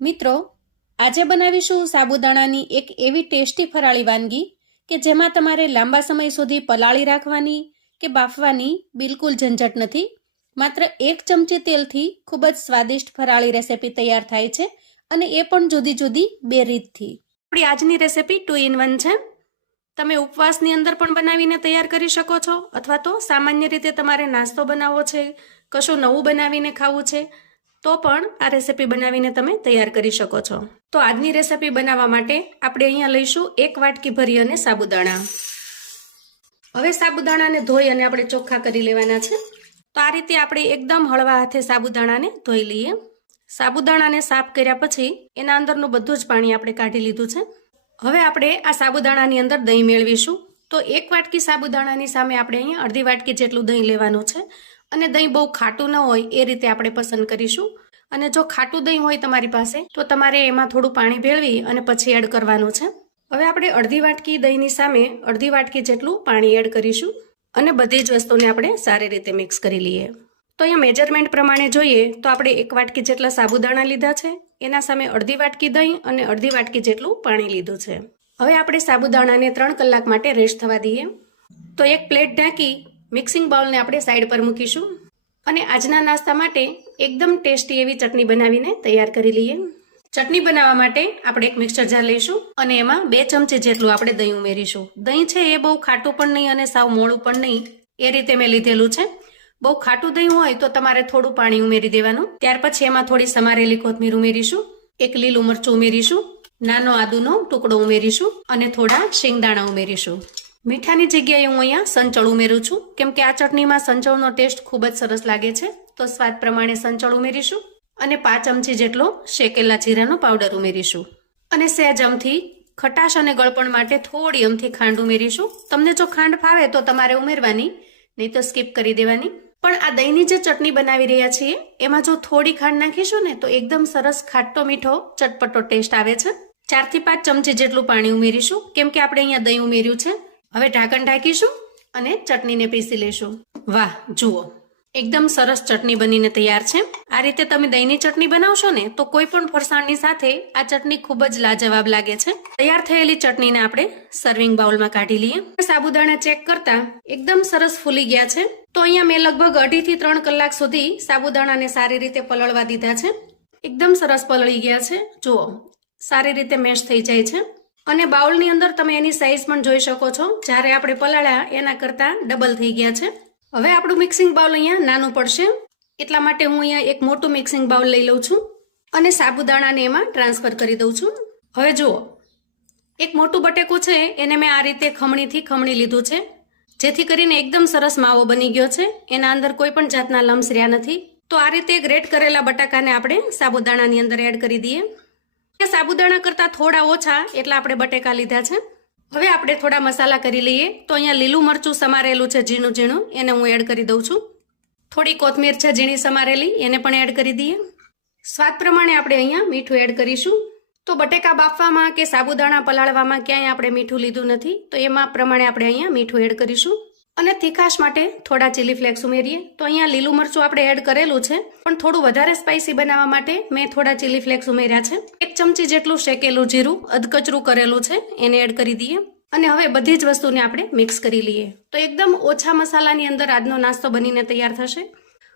મિત્રો, આજે બનાવીશું સાબુદાણાની એક એવી ટેસ્ટી ફરાળી વાનગી કે જેમાં તમારે લાંબા સમય સુધી પલાળી રાખવાની કે બાફવાની બિલકુલ ઝંઝટ નથી. માત્ર 1 ચમચી તેલથી ખૂબ જ સ્વાદિષ્ટ ફરાળી રેસિપી તૈયાર થાય છે અને એ પણ જુદી જુદી 2 રીતથી. આપણી આજની રેસિપી 2 in 1 છે. તમે ઉપવાસની અંદર પણ બનાવીને તૈયાર કરી શકો છો અથવા તો સામાન્ય રીતે તમારે નાસ્તો બનાવવો છે, કશું નવું બનાવીને ખાવું છે તો પણ આ રેસિપી બનાવીને તમે તૈયાર કરી શકો છો. તો આજની રેસિપી બનાવવા માટે આપણે અહીંયા લઈશું 1 વાટકી ભરી અને સાબુદાણા. હવે સાબુદાણાને ધોઈ અને આપણે ચોખ્ખા કરી લેવાના છે. તો આ રીતે આપણે એકદમ હળવા હાથે સાબુદાણાને ધોઈ લઈએ. સાબુદાણાને સાફ કર્યા પછી એના અંદરનું બધું જ પાણી આપણે કાઢી લીધું છે. હવે આપણે આ સાબુદાણાની અંદર દહીં મેળવીશું. તો 1 વાટકી સાબુદાણાની સામે આપણે અહીંયા અડધી વાટકી જેટલું દહીં લેવાનું છે અને દહીં બહુ ખાટું ન હોય એ રીતે આપણે પસંદ કરીશું. અને જો ખાટું દહીં હોય તમારી પાસે તો તમારે એમાં થોડું પાણી ભેળવી અને પછી એડ કરવાનું છે. હવે આપણે અડધી વાટકી દહીંની સામે અડધી વાટકી જેટલું પાણી એડ કરીશું અને બધી જ વસ્તુને આપણે સારી રીતે મિક્સ કરી લઈએ. તો અહીંયા મેજરમેન્ટ પ્રમાણે જોઈએ તો આપણે 1 વાટકી જેટલા સાબુદાણા લીધા છે, એના સામે અડધી વાટકી દહીં અને અડધી વાટકી જેટલું પાણી લીધું છે. હવે આપણે સાબુદાણાને 3 કલાક માટે રેસ્ટ થવા દઈએ. તો એક પ્લેટ ઢાંકી મિક્સિંગ બાઉલને આપણે સાઈડ પર મૂકીશું અને આજના નાસ્તા માટે એકદમ ટેસ્ટી એવી ચટણી બનાવીને તૈયાર કરી લઈએ. ચટણી બનાવવા માટે આપણે એક મિક્સર જાર લઈશું અને એમાં 2 ચમચી જેટલું આપણે દહીં ઉમેરીશું. દહીં છે એ બહુ ખાટું પણ નહીં અને સાવ મોળું પણ નહીં, એ રીતે મેં લીધેલું છે. બહુ ખાટું દહીં હોય તો તમારે થોડું પાણી ઉમેરી દેવાનું. ત્યાર પછી એમાં થોડી સમારેલી કોથમીર ઉમેરીશું, 1 લીલું મરચું ઉમેરીશું, નાનો આદુનો ટુકડો ઉમેરીશું અને થોડા શેંગદાણા ઉમેરીશું. મીઠાની જગ્યાએ હું અહીંયા સંચળ ઉમેરું છું કેમ કે આ ચટણીમાં સંચળનો ટેસ્ટ ખૂબ જ સરસ લાગે છે. તો સ્વાદ પ્રમાણે સંચળ ઉમેરીશું અને 5 ચમચી જેટલો શેકેલા જીરાનો પાવડર ઉમેરીશું અને સહેજ અમથી ખટાશ અને ગળપણ માટે થોડી અમથી ખાંડ ઉમેરીશું. તમને જો ખાંડ ફાવે તો તમારે ઉમેરવાની, નહીં તો સ્કીપ કરી દેવાની. પણ આ દહીંની જે ચટણી બનાવી રહ્યા છીએ એમાં જો થોડી ખાંડ નાખીશું ને તો એકદમ સરસ ખાટો મીઠો ચટપટો ટેસ્ટ આવે છે. 4 થી 5 ચમચી જેટલું પાણી ઉમેરીશું કેમ કે આપણે અહીંયા દહીં ઉમેર્યું છે. હવે ઢાંકણ ઢાંકીશું અને ચટણીને પીસી લેશું. વાહ, જુઓ એકદમ સરસ ચટણી બનીને તૈયાર છે. આ રીતે તમે દહીંની ચટણી બનાવશો ને તો કોઈ પણ ફરસાણની સાથે આ ચટણી ખૂબ જ લાજવાબ લાગે છે. તૈયાર થયેલી ચટણીને આપણે સર્વિંગ બાઉલમાં કાઢી લઈએ. સાબુદાણા ચેક કરતા એકદમ સરસ ફૂલી ગયા છે. તો અહીંયા મેં લગભગ 2.5 થી 3 કલાક સુધી સાબુદાણાને સારી રીતે પલળવા દીધા છે. એકદમ સરસ પલળી ગયા છે. જુઓ સારી રીતે મેશ થઈ જાય છે અને બાઉલની અંદર તમે એની સાઈઝ પણ જોઈ શકો છો. જ્યારે આપણે પલાળ્યા એના કરતાં ડબલ થઈ ગયા છે. હવે આપણું મિક્સિંગ બાઉલ અહીંયા નાનું પડશે એટલા માટે હું અહીંયા એક મોટું મિક્સિંગ બાઉલ લઈ લઉં છું અને સાબુદાણાને એમાં ટ્રાન્સફર કરી દઉં છું. હવે જુઓ એક મોટું બટેકું છે એને મેં આ રીતે ખમણીથી ખમણી લીધું છે જેથી કરીને એકદમ સરસ માવો બની ગયો છે. એના અંદર કોઈ પણ જાતના લમ્સ રહ્યા નથી. તો આ રીતે ગ્રેટ કરેલા બટાકાને આપણે સાબુદાણાની અંદર એડ કરી દઈએ. સાબુદાણા કરતાં થોડા ઓછા એટલા આપણે બટેકા લીધા છે. હવે આપણે થોડા મસાલા કરી લઈએ. તો અહીંયા લીલું મરચું સમારેલું છે ઝીણું ઝીણું, એને હું એડ કરી દઉં છું. થોડી કોથમીર છે ઝીણી સમારેલી, એને પણ એડ કરી દઈએ. સ્વાદ પ્રમાણે આપણે અહીંયા મીઠું એડ કરીશું. તો બટેકા બાફવામાં કે સાબુદાણા પલાળવામાં ક્યાંય આપણે મીઠું લીધું નથી, તો એમાં પ્રમાણે આપણે અહીંયા મીઠું એડ કરીશું. અને તીખાશ માટે થોડા ચીલી ફ્લેક્સ ઉમેરીએ. તો અહીંયા લીલું મરચું આપણે એડ કરેલું છે પણ થોડું વધારે સ્પાઇસી બનાવવા માટે મેં થોડા ચીલી ફ્લેક્સ ઉમેર્યા છે. 1 ચમચી જેટલું શેકેલું જીરું અધકચરું કરેલું છે એને એડ કરી દઈએ અને હવે બધી જ વસ્તુને આપણે મિક્સ કરી લઈએ. તો એકદમ ઓછા મસાલાની અંદર આજનો નાસ્તો બનીને તૈયાર થશે.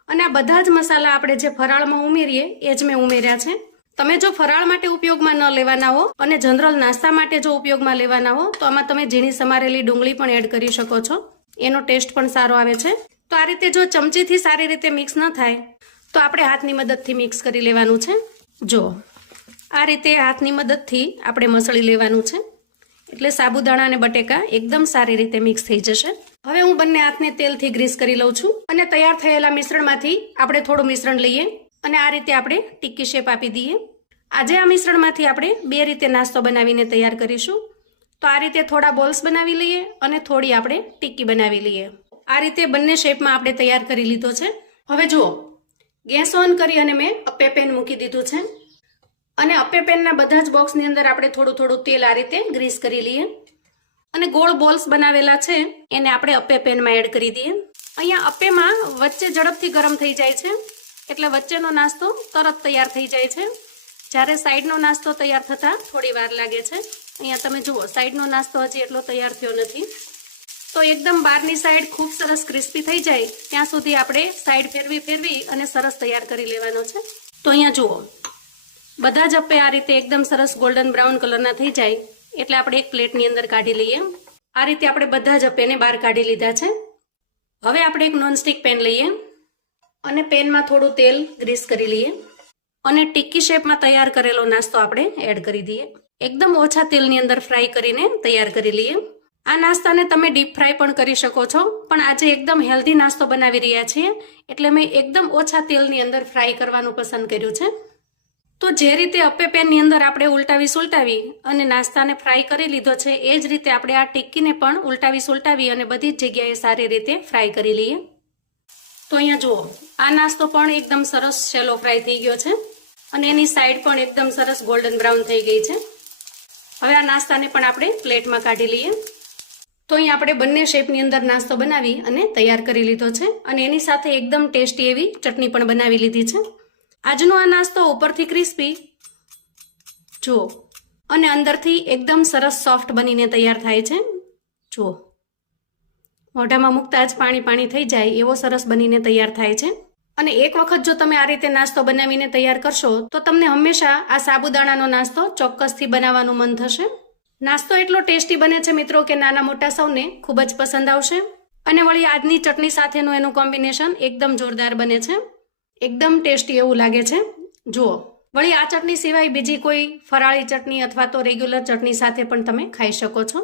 અને આ બધા જ મસાલા આપણે જે ફરાળમાં ઉમેરીએ એ જ મેં ઉમેર્યા છે. તમે જો ફરાળ માટે ઉપયોગમાં ન લેવાના હો અને જનરલ નાસ્તા માટે જો ઉપયોગમાં લેવાના હો તો આમાં તમે ઝીણી સમારેલી ડુંગળી પણ એડ કરી શકો છો. એનો ટેસ્ટ પણ સારો આવે છે. તો આ રીતે જો ચમચીથી સારી રીતે મિક્સ ન થાય તો આપણે હાથની મદદથી મિક્સ કરી લેવાનું છે. જો આ રીતે હાથની મદદથી આપણે મસળી લેવાનું છે એટલે સાબુદાણા અને બટેકા એકદમ સારી રીતે મિક્સ થઈ જશે. હવે હું બંને હાથને તેલથી ગ્રીસ કરી લઉં છું અને તૈયાર થયેલા મિશ્રણમાંથી આપણે થોડું મિશ્રણ લઈએ અને આ રીતે આપણે ટિક્કી શેપ આપી દઈએ. આજે આ મિશ્રણમાંથી આપણે 2 રીતે નાસ્તો બનાવીને તૈયાર કરીશું. તો આ રીતે થોડા બોલ્સ બનાવી લઈએ અને થોડી આપણે ટિક્કી બનાવી લઈએ. આ રીતે બંને શેપમાં આપણે તૈયાર કરી લીધો છે. હવે જુઓ ગેસ ઓન કરી અને મેં અપ્પે પેન મૂકી દીધું છે અને અપ્પે પેનના બધા જ બોક્સની અંદર આપણે થોડું થોડું તેલ આ રીતે ગ્રીસ કરી લઈએ અને ગોળ બોલ્સ બનાવેલા છે એને આપણે અપ્પે પેનમાં એડ કરી દઈએ. અહીંયા અપ્પેમાં વચ્ચે ઝડપથી ગરમ થઈ જાય છે એટલે વચ્ચેનો નાસ્તો તરત તૈયાર થઈ જાય છે. જ્યારે સાઈડનો નાસ્તો તૈયાર થતાં થોડી વાર લાગે છે. અહીંયા તમે જુઓ સાઈડનો નાસ્તો હજી એટલો તૈયાર થયો નથી. તો એકદમ બહારની સાઈડ ખૂબ સરસ ક્રિસ્પી થઈ જાય ત્યાં સુધી આપણે સાઈડ ફેરવી અને સરસ તૈયાર કરી લેવાનો છે. તો અહીંયા જુઓ બધા જ અપ્પે આ રીતે એકદમ સરસ ગોલ્ડન બ્રાઉન કલરના થઈ જાય એટલે આપણે એક પ્લેટની અંદર કાઢી લઈએ. આ રીતે આપણે બધા જ અપ્પેને બહાર કાઢી લીધા છે. હવે આપણે એક નોનસ્ટિક પેન લઈએ અને પેનમાં થોડું તેલ ગ્રીસ કરી લઈએ અને ટિક્કી શેપમાં તૈયાર કરેલો નાસ્તો આપણે એડ કરી દઈએ. એકદમ ઓછા તેલની અંદર ફ્રાય કરીને તૈયાર કરી લઈએ. આ નાસ્તાને તમે ડીપ ફ્રાય પણ કરી શકો છો, પણ આજે એકદમ હેલ્ધી નાસ્તો બનાવી રહ્યા છીએ એટલે મેં એકદમ ઓછા તેલની અંદર ફ્રાય કરવાનું પસંદ કર્યું છે. તો જે રીતે અપ્પે પેનની અંદર આપણે ઉલટાવી અને નાસ્તાને ફ્રાય કરી લીધો છે એ જ રીતે આપણે આ ટિક્કીને પણ ઉલટાવી અને બધી જ જગ્યાએ સારી રીતે ફ્રાય કરી લઈએ. તો અહીંયા જુઓ આ નાસ્તો પણ એકદમ સરસ શેલો ફ્રાય થઈ ગયો છે અને એની સાઈડ પણ એકદમ સરસ ગોલ્ડન બ્રાઉન થઈ ગઈ છે. હવે આ નાસ્તાને પણ આપણે પ્લેટમાં કાઢી લઈએ. તો અહીં આપણે બંને શેપની અંદર નાસ્તો બનાવી અને તૈયાર કરી લીધો છે અને એની સાથે એકદમ ટેસ્ટી એવી ચટણી પણ બનાવી લીધી છે. આજનો આ નાસ્તો ઉપરથી ક્રિસ્પી જુઓ અને અંદરથી એકદમ સરસ સોફ્ટ બનીને તૈયાર થાય છે. જુઓ મોઢામાં મૂકતા જ પાણી થઈ જાય એવો સરસ બનીને તૈયાર થાય છે. અને એક વખત જો તમે આ રીતે નાસ્તો બનાવીને તૈયાર કરશો તો તમને હંમેશા આ સાબુદાણાનો નાસ્તો ચોક્કસથી બનાવવાનું મન થશે. નાસ્તો એટલો ટેસ્ટી બને છે મિત્રો કે નાના મોટા સૌને ખૂબ જ પસંદ આવશે. અને વળી આજની ચટણી સાથેનું એનું કોમ્બિનેશન એકદમ જોરદાર બને છે, એકદમ ટેસ્ટી એવું લાગે છે. જુઓ વળી આ ચટણી સિવાય બીજી કોઈ ફરાળી ચટણી અથવા તો રેગ્યુલર ચટણી સાથે પણ તમે ખાઈ શકો છો.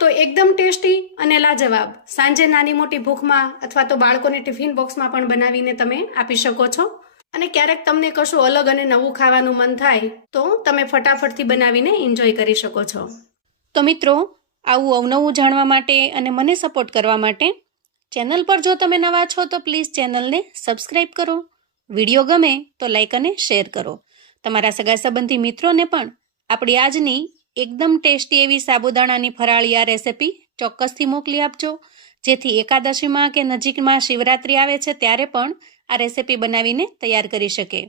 તો એકદમ ટેસ્ટી અને લાજવાબ સાંજે નાની મોટી ભૂખમાં અથવા તો બાળકોને ટિફિન બોક્સમાં પણ બનાવીને તમે આપી શકો છો. અને ક્યારેક તમને કશું અલગ અને નવું ખાવાનું મન થાય તો તમે ફટાફટથી બનાવીને એન્જોય કરી શકો છો. તો મિત્રો આવું અવનવું જાણવા માટે અને મને સપોર્ટ કરવા માટે ચેનલ પર જો તમે નવા છો તો પ્લીઝ ચેનલને સબસ્ક્રાઈબ કરો. વિડીયો ગમે તો લાઈક અને શેર કરો. તમારા સગા સંબંધી મિત્રોને પણ આપણી આજની એકદમ ટેસ્ટી એવી સાબુદાણાની ફરાળી આ રેસિપી ચોક્કસથી મોકલી આપજો, જેથી એકાદશીમાં કે નજીકમાં શિવરાત્રી આવે છે ત્યારે પણ આ રેસિપી બનાવીને તૈયાર કરી શકે.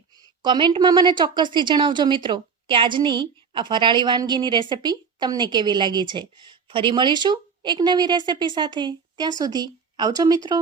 કોમેન્ટમાં મને ચોક્કસથી જણાવજો મિત્રો કે આજની આ ફરાળી વાનગીની રેસિપી તમને કેવી લાગી છે. ફરી મળીશું એક નવી રેસિપી સાથે. ત્યાં સુધી આવજો મિત્રો.